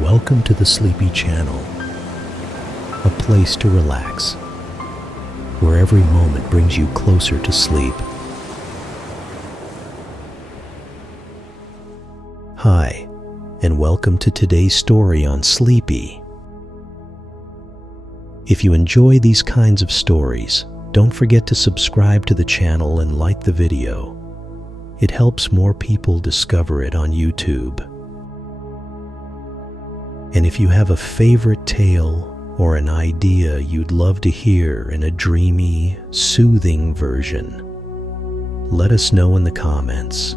Welcome to the Sleepy Channel, a place to relax, where every moment brings you closer to sleep. Hi, and welcome to today's story on Sleepy. If you enjoy these kinds of stories, don't forget to subscribe to the channel and like the video. It helps more people discover it on YouTube. And if you have a favorite tale or an idea you'd love to hear in a dreamy, soothing version, let us know in the comments.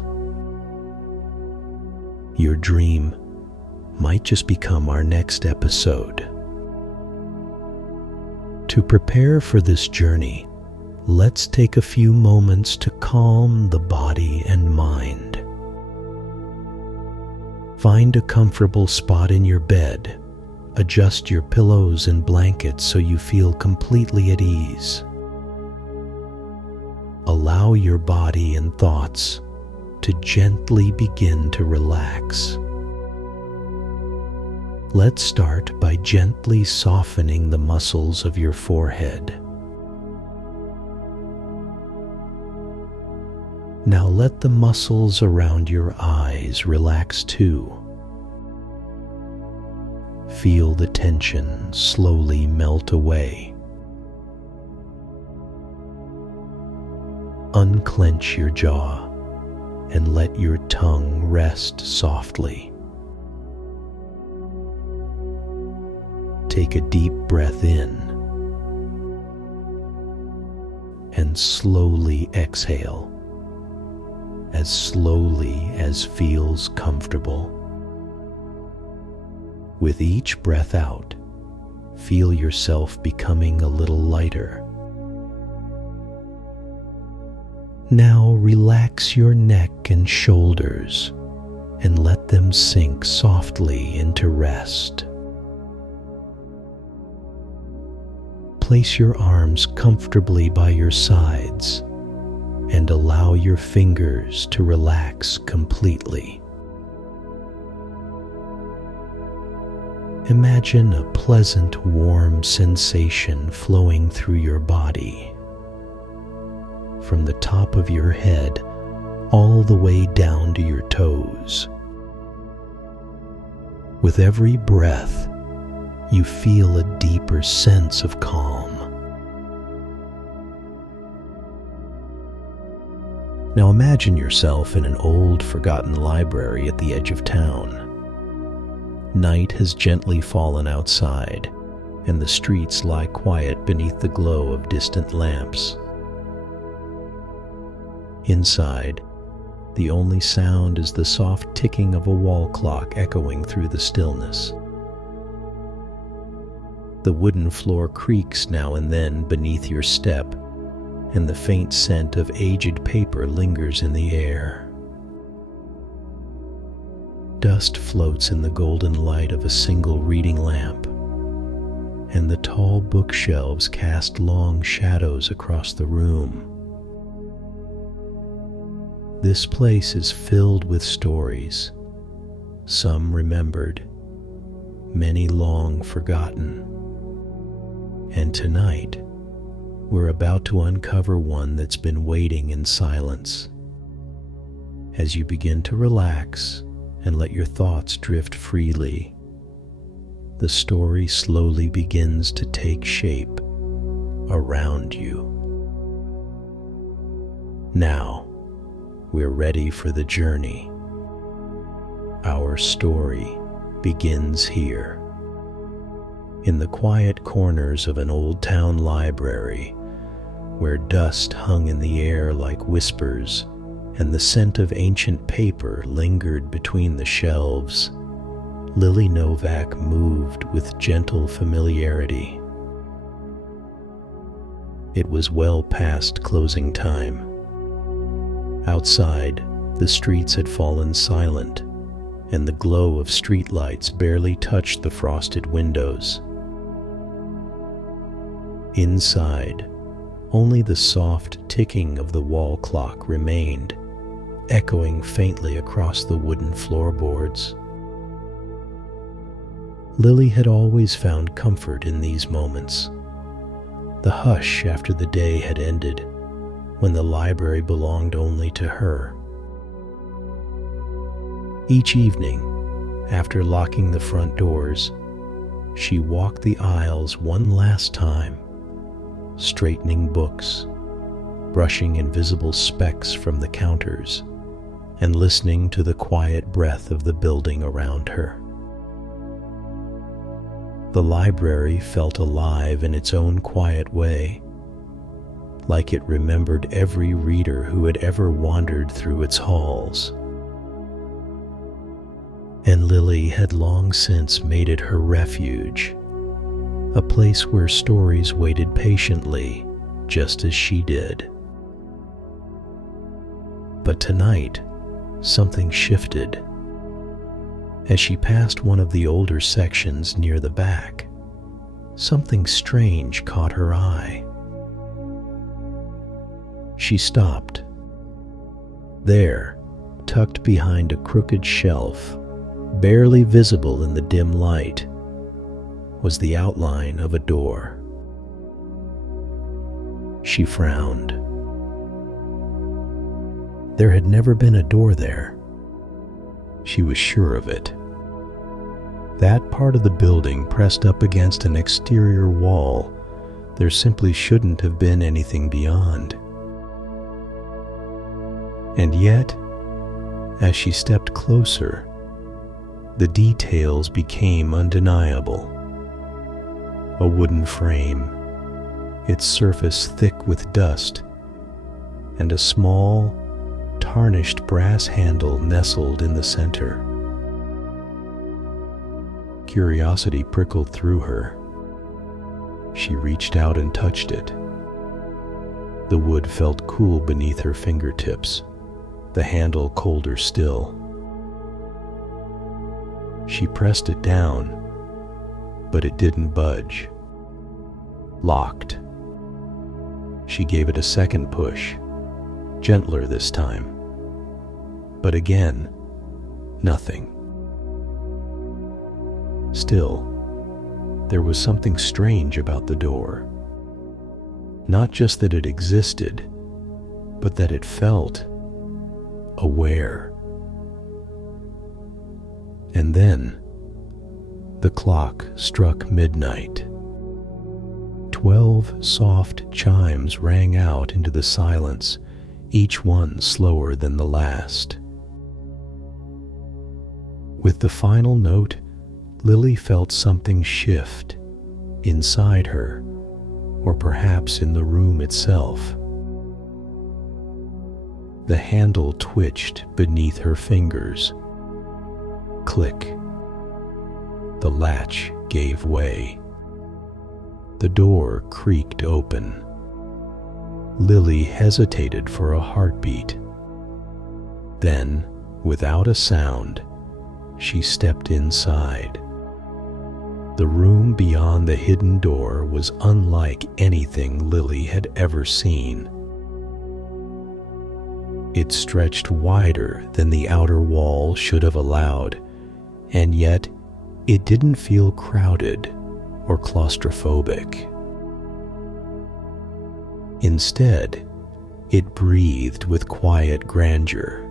Your dream might just become our next episode. To prepare for this journey, let's take a few moments to calm the body and mind. Find a comfortable spot in your bed. Adjust your pillows and blankets so you feel completely at ease. Allow your body and thoughts to gently begin to relax. Let's start by gently softening the muscles of your forehead. Now let the muscles around your eyes relax too. Feel the tension slowly melt away. Unclench your jaw and let your tongue rest softly. Take a deep breath in and slowly exhale. As slowly as feels comfortable. With each breath out, feel yourself becoming a little lighter. Now relax your neck and shoulders and let them sink softly into rest. Place your arms comfortably by your sides and allow your fingers to relax completely. Imagine a pleasant, warm sensation flowing through your body, from the top of your head all the way down to your toes. With every breath, you feel a deeper sense of calm. Now imagine yourself in an old, forgotten library at the edge of town. Night has gently fallen outside, and the streets lie quiet beneath the glow of distant lamps. Inside, the only sound is the soft ticking of a wall clock echoing through the stillness. The wooden floor creaks now and then beneath your step, and the faint scent of aged paper lingers in the air. Dust floats in the golden light of a single reading lamp, and the tall bookshelves cast long shadows across the room. This place is filled with stories, some remembered, many long forgotten. And tonight, we're about to uncover one that's been waiting in silence. As you begin to relax and let your thoughts drift freely, the story slowly begins to take shape around you. Now, we're ready for the journey. Our story begins here. In the quiet corners of an old town library, where dust hung in the air like whispers and the scent of ancient paper lingered between the shelves, Lily Novak moved with gentle familiarity. It was well past closing time. Outside, the streets had fallen silent, and the glow of streetlights barely touched the frosted windows. Inside, only the soft ticking of the wall clock remained, echoing faintly across the wooden floorboards. Lily had always found comfort in these moments. The hush after the day had ended, when the library belonged only to her. Each evening, after locking the front doors, she walked the aisles one last time, straightening books, brushing invisible specks from the counters, and listening to the quiet breath of the building around her. The library felt alive in its own quiet way, like it remembered every reader who had ever wandered through its halls. And Lily had long since made it her refuge, a place where stories waited patiently, just as she did. But tonight, something shifted. As she passed one of the older sections near the back, something strange caught her eye. She stopped. There, tucked behind a crooked shelf, barely visible in the dim light, was the outline of a door. She frowned. There had never been a door there. She was sure of it. That part of the building pressed up against an exterior wall. There simply shouldn't have been anything beyond. And yet, as she stepped closer, the details became undeniable. A wooden frame, its surface thick with dust, and a small, tarnished brass handle nestled in the center. Curiosity prickled through her. She reached out and touched it. The wood felt cool beneath her fingertips, the handle colder still. She pressed it down, but it didn't budge. Locked. She gave it a second push, gentler this time. But again, nothing. Still, there was something strange about the door. Not just that it existed, but that it felt aware. And then, the clock struck midnight. 12 soft chimes rang out into the silence, each one slower than the last. With the final note, Lily felt something shift inside her, or perhaps in the room itself. The handle twitched beneath her fingers. Click. The latch gave way. The door creaked open. Lily hesitated for a heartbeat. Then, without a sound, she stepped inside. The room beyond the hidden door was unlike anything Lily had ever seen. It stretched wider than the outer wall should have allowed, and yet it didn't feel crowded or claustrophobic. Instead, it breathed with quiet grandeur.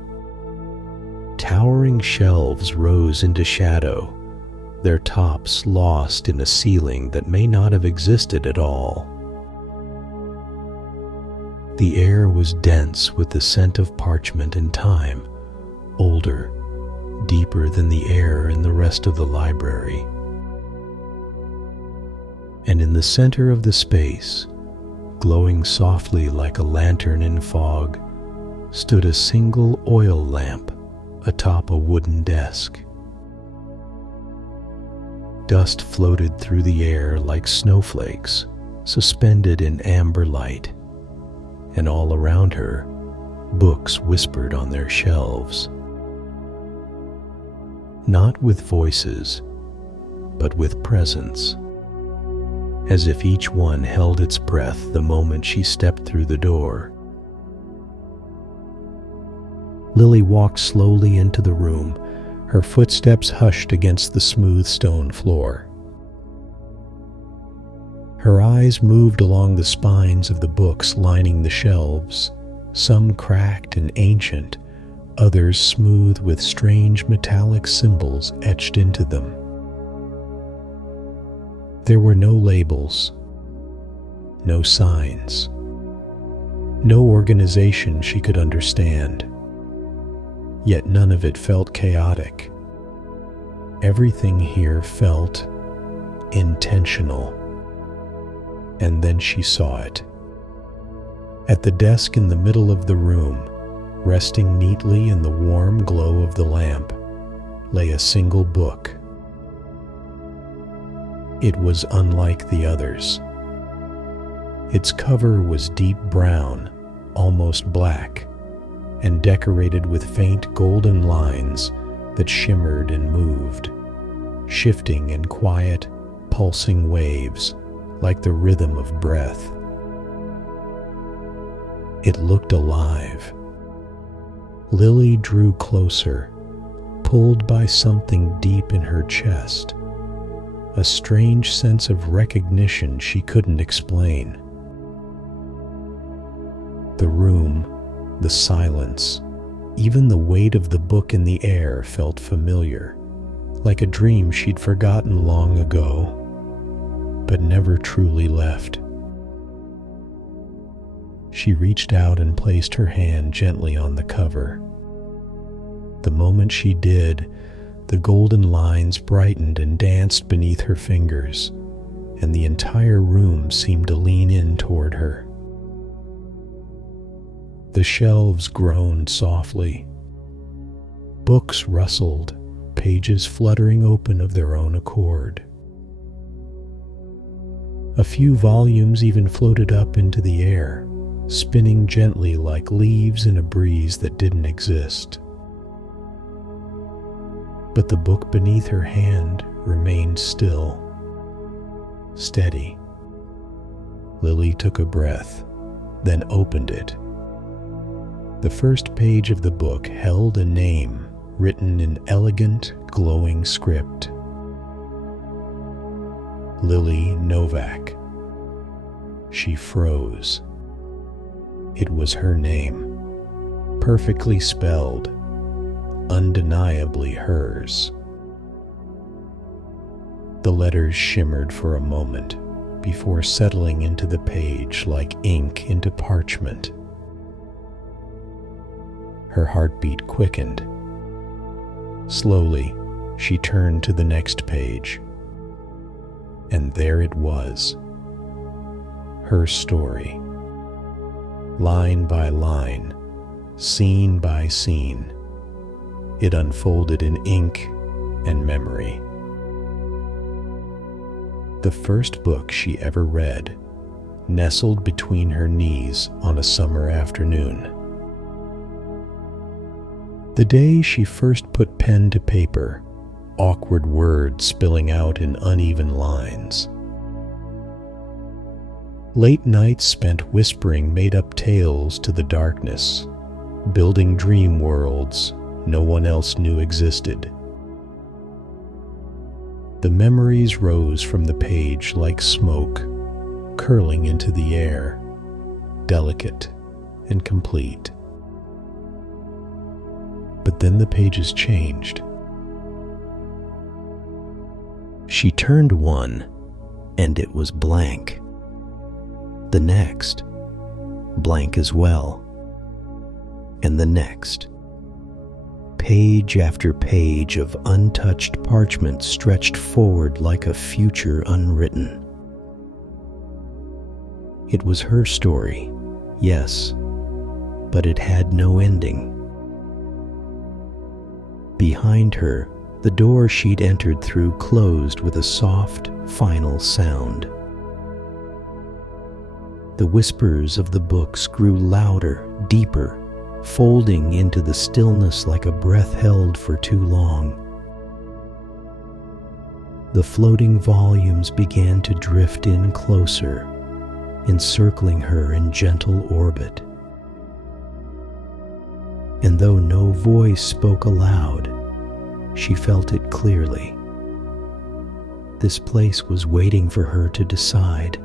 Towering shelves rose into shadow, their tops lost in a ceiling that may not have existed at all. The air was dense with the scent of parchment and time, older, deeper than the air in the rest of the library. And in the center of the space, glowing softly like a lantern in fog, stood a single oil lamp atop a wooden desk. Dust floated through the air like snowflakes, suspended in amber light, and all around her, books whispered on their shelves. Not with voices, but with presence, as if each one held its breath the moment she stepped through the door. Lily walked slowly into the room, Her footsteps hushed against the smooth stone floor. Her eyes moved along the spines of the books lining the shelves, some cracked and ancient, others smooth with strange metallic symbols etched into them. There were no labels, no signs, no organization she could understand, yet none of it felt chaotic. Everything here felt intentional. And then she saw it. At the desk in the middle of the room, resting neatly in the warm glow of the lamp, lay a single book. It was unlike the others. Its cover was deep brown, almost black, and decorated with faint golden lines that shimmered and moved, shifting in quiet, pulsing waves like the rhythm of breath. It looked alive. Lily drew closer, pulled by something deep in her chest, a strange sense of recognition she couldn't explain. The room, the silence, even the weight of the book in the air felt familiar, like a dream she'd forgotten long ago, but never truly left. She reached out and placed her hand gently on the cover. The moment she did, the golden lines brightened and danced beneath her fingers, and the entire room seemed to lean in toward her. The shelves groaned softly. Books rustled, pages fluttering open of their own accord. A few volumes even floated up into the air, spinning gently like leaves in a breeze that didn't exist. But the book beneath her hand remained still, steady. Lily took a breath, then opened it. The first page of the book held a name written in elegant, glowing script. Lily Novak. She froze. It was her name, perfectly spelled, undeniably hers. The letters shimmered for a moment before settling into the page like ink into parchment. Her heartbeat quickened. Slowly, she turned to the next page. And there it was. Her story. Line by line, scene by scene, it unfolded in ink and memory. The first book she ever read, nestled between her knees on a summer afternoon. The day she first put pen to paper, awkward words spilling out in uneven lines. Late nights spent whispering made-up tales to the darkness, building dream worlds no one else knew existed. The memories rose from the page like smoke, curling into the air, delicate and complete. But then the pages changed. She turned one, and it was blank. The next, blank as well. And the next. Page after page of untouched parchment stretched forward like a future unwritten. It was her story, yes, but it had no ending. Behind her, the door she'd entered through closed with a soft, final sound. The whispers of the books grew louder, deeper, folding into the stillness like a breath held for too long. The floating volumes began to drift in closer, encircling her in gentle orbit. And though no voice spoke aloud, she felt it clearly. This place was waiting for her to decide.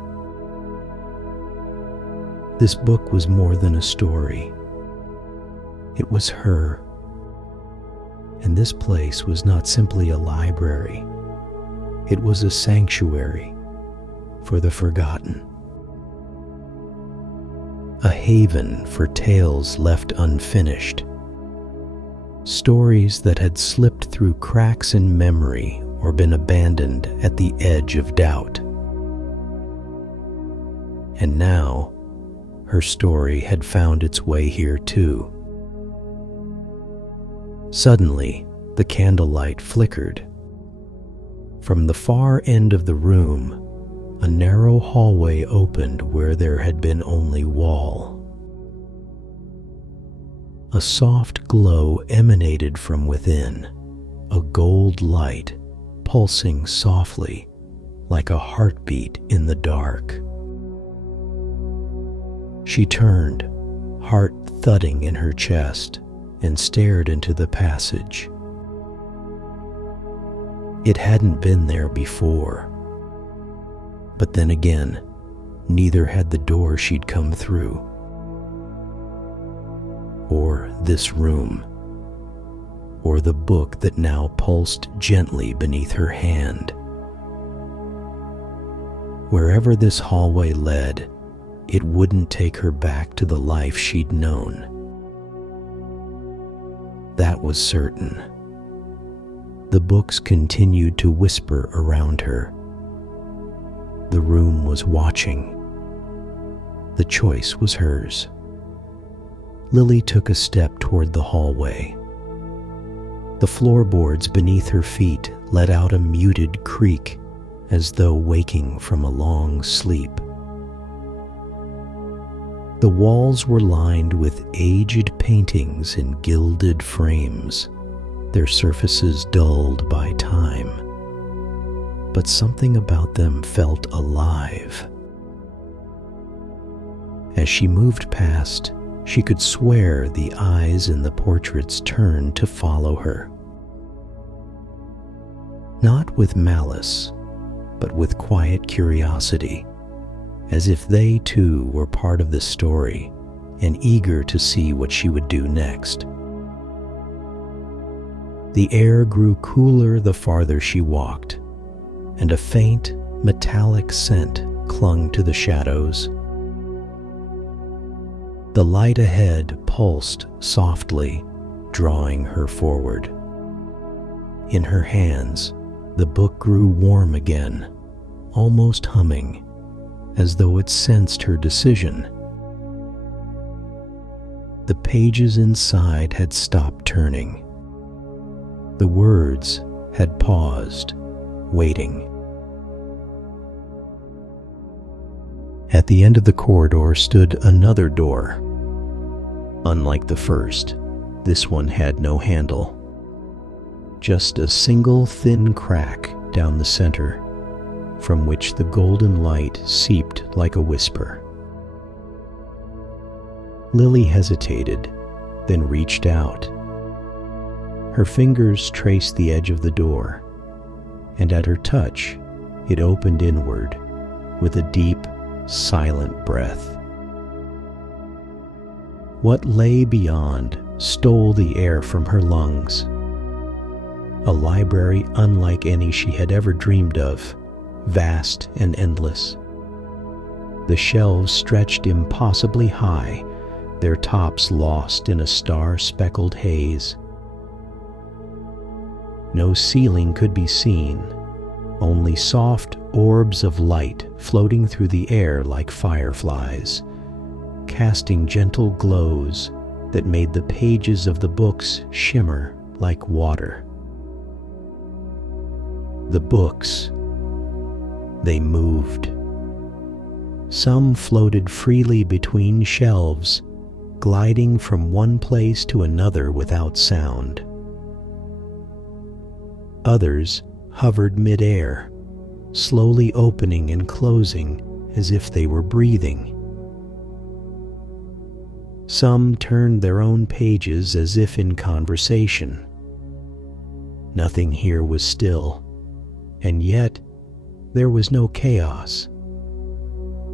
This book was more than a story. It was her. And this place was not simply a library. It was a sanctuary for the forgotten. A haven for tales left unfinished. Stories that had slipped through cracks in memory or been abandoned at the edge of doubt. And now, her story had found its way here too. Suddenly, the candlelight flickered. From the far end of the room, a narrow hallway opened where there had been only wall. A soft glow emanated from within, a gold light pulsing softly like a heartbeat in the dark. She turned, heart thudding in her chest, and stared into the passage. It hadn't been there before. But then again, neither had the door she'd come through, or this room, or the book that now pulsed gently beneath her hand. Wherever this hallway led, it wouldn't take her back to the life she'd known. That was certain. The books continued to whisper around her. The room was watching. The choice was hers. Lily took a step toward the hallway. The floorboards beneath her feet let out a muted creak as though waking from a long sleep. The walls were lined with aged paintings in gilded frames, their surfaces dulled by time. But something about them felt alive. As she moved past, she could swear the eyes in the portraits turned to follow her. Not with malice, but with quiet curiosity, as if they too were part of the story and eager to see what she would do next. The air grew cooler the farther she walked, and a faint, metallic scent clung to the shadows. The light ahead pulsed softly, drawing her forward. In her hands, the book grew warm again, almost humming, as though it sensed her decision. The pages inside had stopped turning. The words had paused, waiting. At the end of the corridor stood another door. Unlike the first, this one had no handle. Just a single thin crack down the center, from which the golden light seeped like a whisper. Lily hesitated, then reached out. Her fingers traced the edge of the door, and at her touch, it opened inward with a deep, silent breath. What lay beyond stole the air from her lungs. A library unlike any she had ever dreamed of, vast and endless. The shelves stretched impossibly high, their tops lost in a star-speckled haze. No ceiling could be seen, only soft orbs of light floating through the air like fireflies, casting gentle glows that made the pages of the books shimmer like water. The books, they moved. Some floated freely between shelves, gliding from one place to another without sound. Others hovered mid-air, slowly opening and closing as if they were breathing. Some turned their own pages as if in conversation, Nothing here was still, and yet there was no chaos,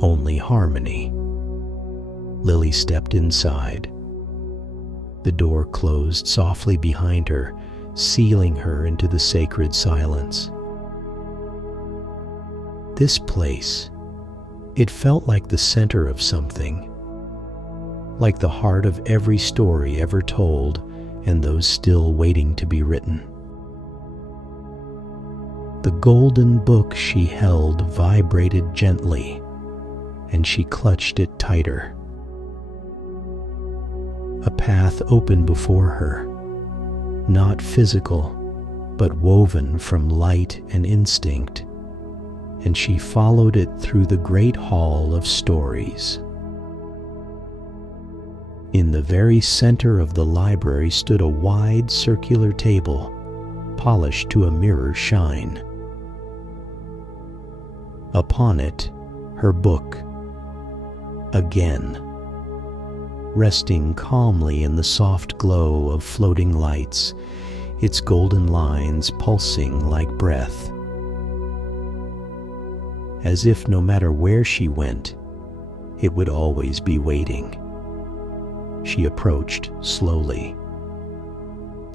only harmony. Lily stepped inside. The door closed softly behind her, sealing her into the sacred silence. This place, it felt like the center of something, like the heart of every story ever told and those still waiting to be written. The golden book she held vibrated gently, and she clutched it tighter. A path opened before her, not physical, but woven from light and instinct, and she followed it through the great hall of stories. In the very center of the library stood a wide circular table, polished to a mirror shine. Upon it, her book, again, resting calmly in the soft glow of floating lights, its golden lines pulsing like breath. As if no matter where she went, it would always be waiting. She approached slowly.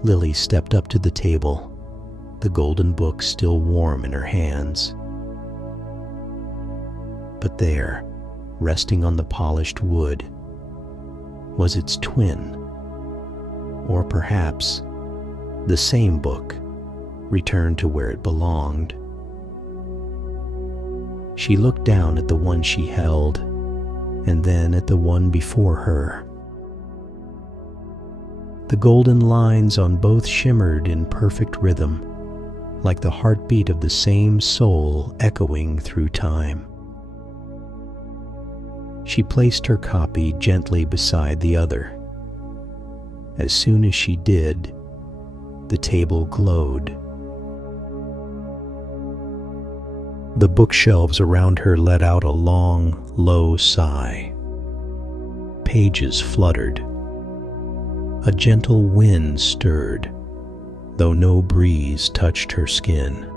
Lily stepped up to the table, the golden book still warm in her hands. But there, resting on the polished wood, was its twin, or perhaps the same book, returned to where it belonged. She looked down at the one she held, and then at the one before her. The golden lines on both shimmered in perfect rhythm, like the heartbeat of the same soul echoing through time. She placed her copy gently beside the other. As soon as she did, the table glowed. The bookshelves around her let out a long, low sigh. Pages fluttered. A gentle wind stirred, though no breeze touched her skin.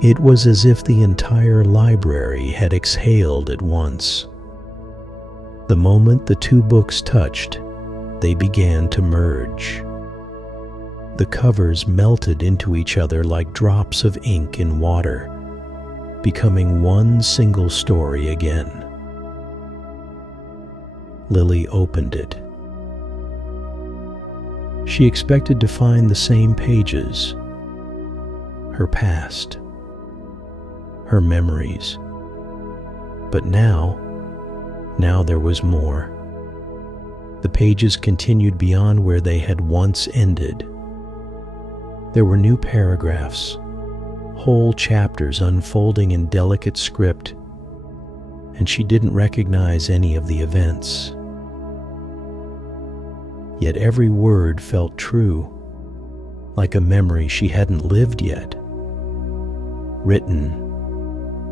It was as if the entire library had exhaled at once. The moment the two books touched, they began to merge. The covers melted into each other like drops of ink in water, becoming one single story again. Lily opened it. She expected to find the same pages, her past, her memories. But now there was more. The pages continued beyond where they had once ended. There were new paragraphs, whole chapters unfolding in delicate script, and she didn't recognize any of the events. Yet every word felt true, like a memory she hadn't lived yet, written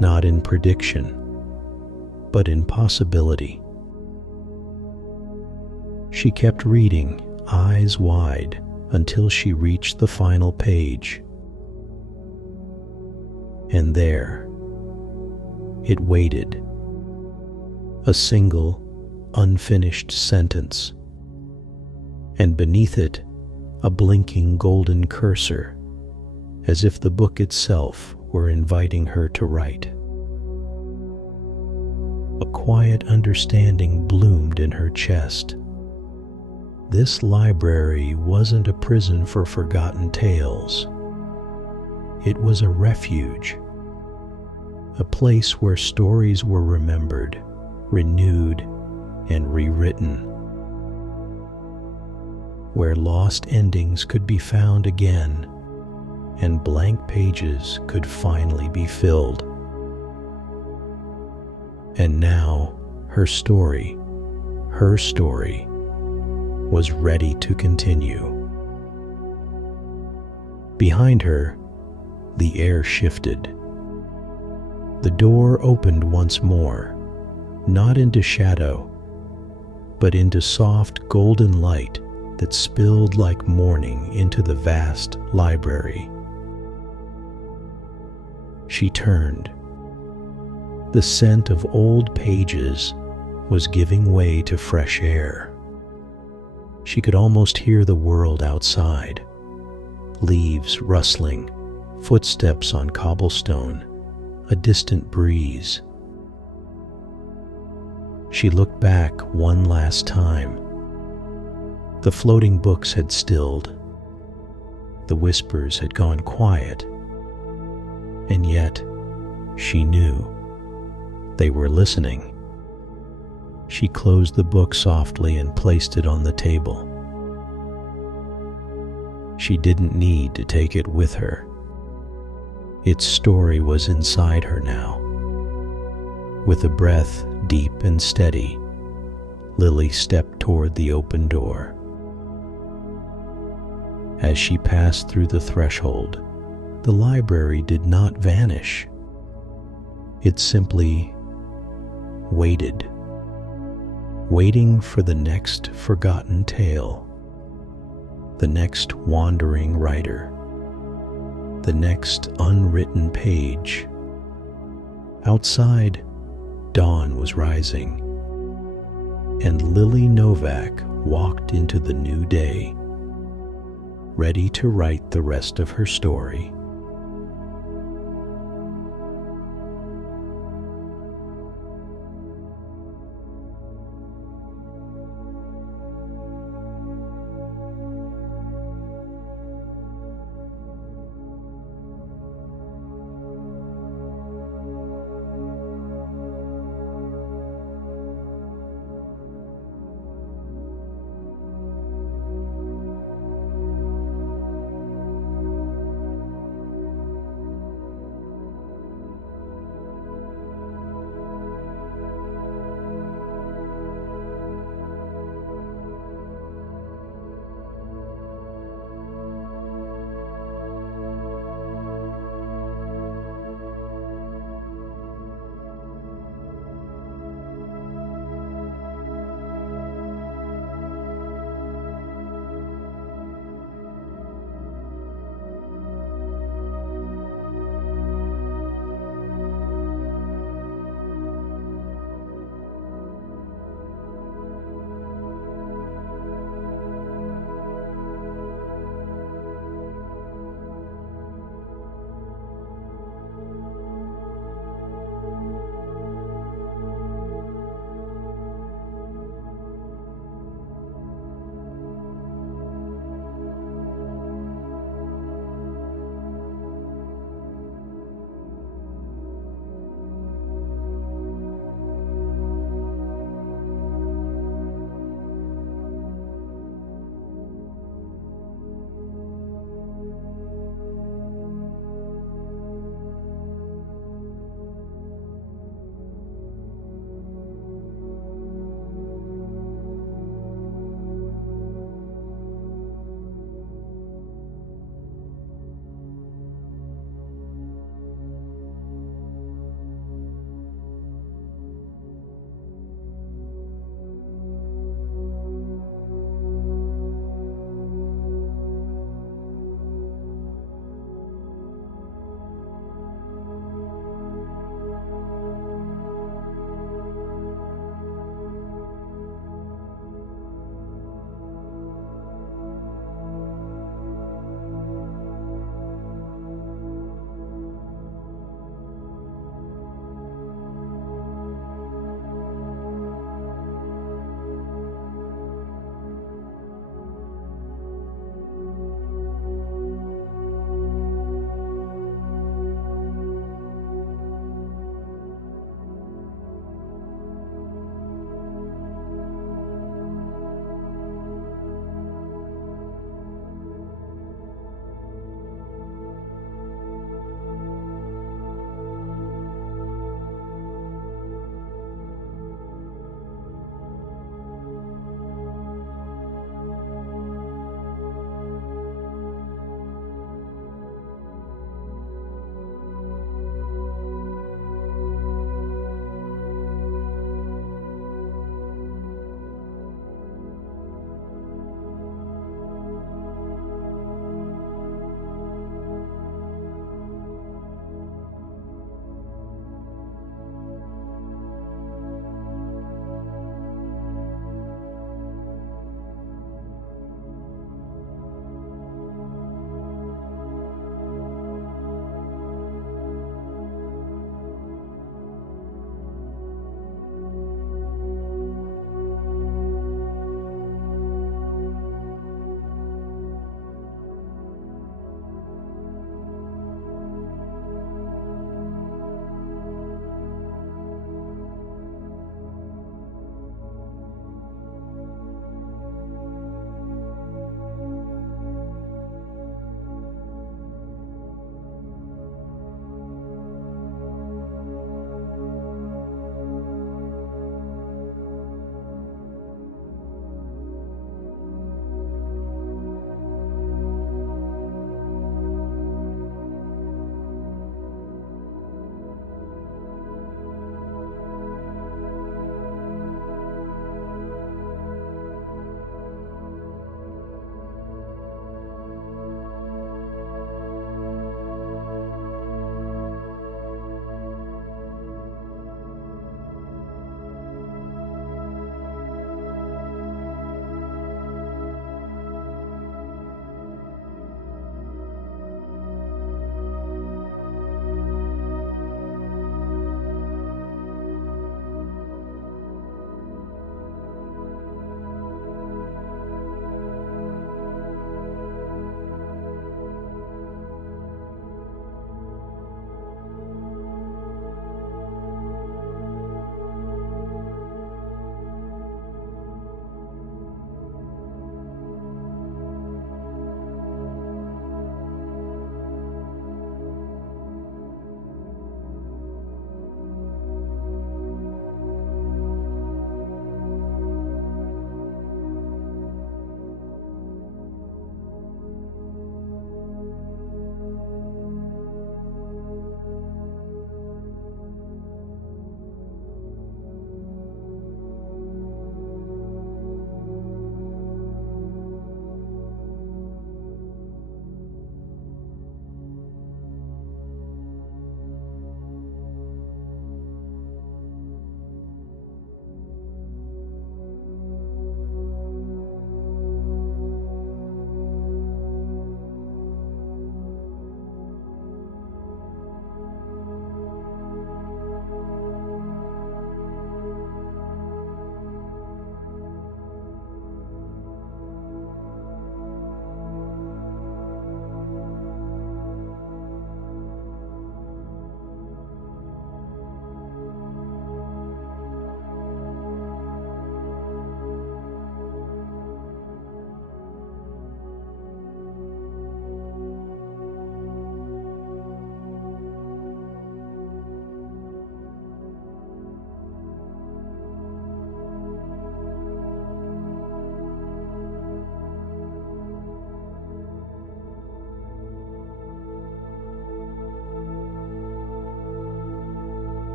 not in prediction, but in possibility. She kept reading, eyes wide, until she reached the final page. And there, it waited, a single, unfinished sentence, and beneath it, a blinking golden cursor, as if the book itself were inviting her to write. A quiet understanding bloomed in her chest. This library wasn't a prison for forgotten tales. It was a refuge, a place where stories were remembered, renewed, and rewritten, where lost endings could be found again, and blank pages could finally be filled. And now her story was ready to continue. Behind her, the air shifted. The door opened once more, not into shadow, but into soft golden light that spilled like morning into the vast library. She turned. The scent of old pages was giving way to fresh air. She could almost hear the world outside, leaves rustling, footsteps on cobblestone, a distant breeze. She looked back one last time. The floating books had stilled. The whispers had gone quiet. And yet, she knew they were listening. She closed the book softly and placed it on the table. She didn't need to take it with her. Its story was inside her now. With a breath deep and steady, Lily stepped toward the open door. As she passed through the threshold, the library did not vanish. It simply waited, waiting for the next forgotten tale, the next wandering writer, the next unwritten page. Outside, dawn was rising, and Lily Novak walked into the new day, ready to write the rest of her story.